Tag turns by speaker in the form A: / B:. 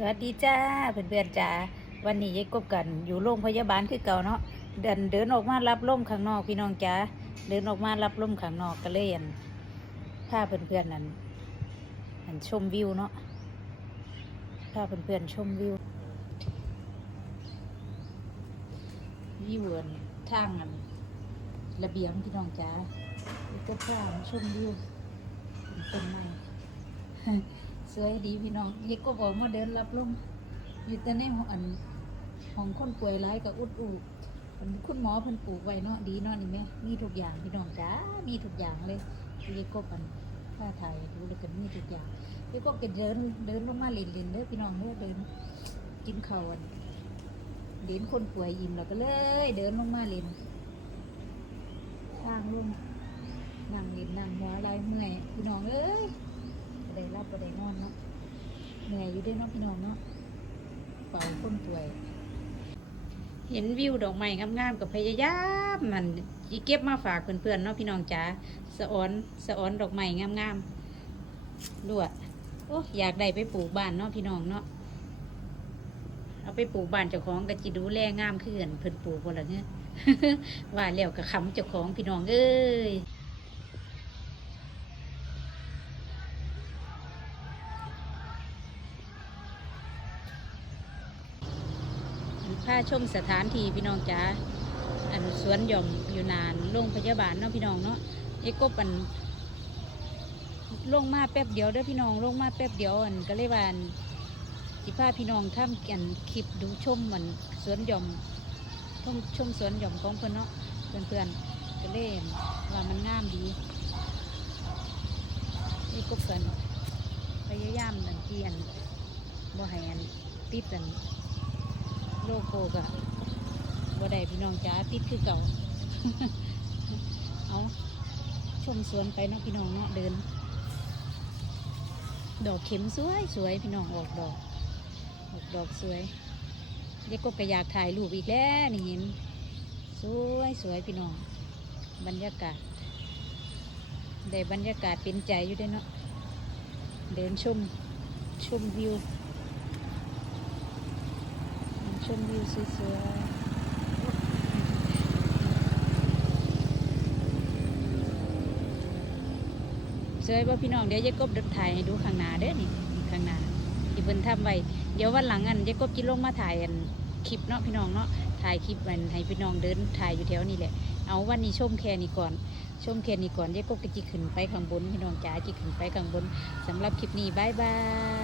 A: สวัสดีจ้าเพื่อนๆจ้าวันนี้ยายกบกันอยู่โรงพยาบาลคือเก่าเนาะเดินเดินออกมารับลมข้างนอกพี่น้องจ้าเดินออกมารับลมข้างนอกก็เลยอันพาเพื่อนๆนั่นอันชมวิวเนาะพาเพื่อนๆชมวิววิวอันทางอันระเบียงพี่น้องจ้าก็พาชมวิวเป็นต้นไม้ สวยดีพี่น้องเด็กก็บอกมาเดินรับลมอยู่แต่ในห้องอันห้องคนป่วยร้ายกับอุดอูคุณหมอเพิ่นปลูกไว้เนาะดีเนาะนี่แม่มีทุกอย่างพี่น้องจ้ามีทุกอย่างเลยเด็กก็ปันผ้าไทยดูเลยกันมีทุกอย่างเด็กก็เก็เดินเดินลงมาเล่นเล่นๆเด้อพี่น้องเด้อเดินกินข้าวันเดินคนป่วยอิ่มแล้วก็เลย เดินลงมาเล่นทางลงนั่งเล่นนั่งหัวอะไรเมื่อย บ่ได้นอนเนาะเหนื่อยอยู่เด้วยเนาะพี่น้องเนาะเป่าคนป่วย เห็นวิวดอกไม้งามๆกับพยายามมันสิเก็บมาฝากเพื่อนๆเนาะพี่น้องจ๋าสะออนสะออนดอกไม้งามๆด้วยโอ้อยากได้ไปปลูกบ้านเนาะพี่น้องเนาะเอาไปปลูกบ้านเจ้าของก็จิดูแลงามขึ้นเพิ่นปลูกบ่ล่ะเนี่ยว่าแล้วก็คำเจ้าของพี่น้องเอ้ย ผ้าชมสถานที่พี่น้องจ๋าอันสวนหย่อมอยู่นานโรงพยาบาลเนาะพี่น้องเนาะเอกบอันลงมาแป๊บเดียวเด้อพี่น้องลงมาแป๊บเดียวอันก็เลยว่านสิพาพี่น้องทำกันคลิปดูชมเหมันสวนหย่อมชมชมสวนหย่อมของเพื่อนเนาะเพื่อนๆก็เลยเห็นว่ามันงามดีเอกบกันพยายามดันเกียนบ่ให้อันติดอัน โลโก้กะบ่ได้พี่น้องจ๋าติดคือเก่า เอาชมสวนไปเนาะพี่น้องเนาะเดิน ดอกเข็มสวยสวยพี่น้องออกดอก ออกดอกสวยเด็กก็กระยากถ่ายรูปอีกแล้วนี่เห็นสวยสวยพี่น้อง บรรยากาศได้บรรยากาศเป็นใจอยู่เด้เนาะเดินชมชมวิว ชมวิวสวยๆสวยป่ะพี่น้องเดี๋ยวยายกบเดินถ่ายให้ดูข้างหน้าเด้อนี่ข้างหน้าที่เพิ่นทำไว้เดี๋ยววันหลังอันยายกบจิลงมาถ่ายอันคลิปเนาะพี่น้องเนาะถ่ายคลิปมันให้พี่น้องเดินถ่ายอยู่แถวนี้แหละ เอาวันนี้ชมแค่นี้ก่อนชมแค่นี้ก่อนยายกบก็จิขึ้นไปข้างบนพี่น้องจ๋าจิขึ้นไปข้างบนสำหรับคลิปนี้บายบาย